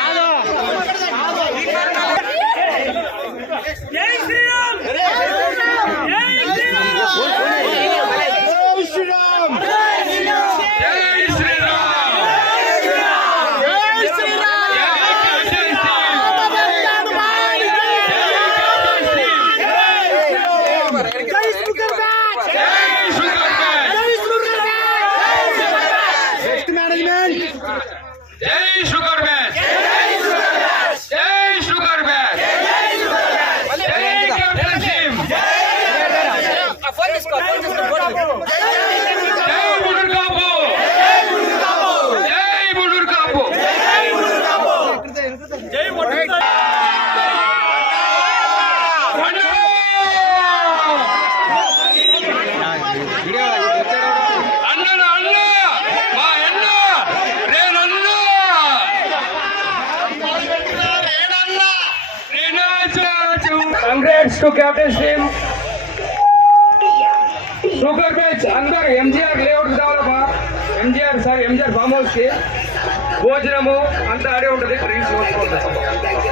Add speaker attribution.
Speaker 1: కాదు জয় শুকর ব্যাস জয় শুকর ব্যাস জয় ক্যাপ্টেন সিম জয় বুডুর
Speaker 2: কাপু জয়
Speaker 1: বুডুর কাপু জয় বুডুর কাপু congrats to captain team super match అందరు ఎంజిఆర్ లేఅవుట్ కావాలమ్మా ఎంజిఆర్ సార్ ఎంజిఆర్ ఫామ్ హౌస్కి. భోజనము అంతా ఆడే ఉంటుంది. డ్రింక్స్ కొనుక్కోండి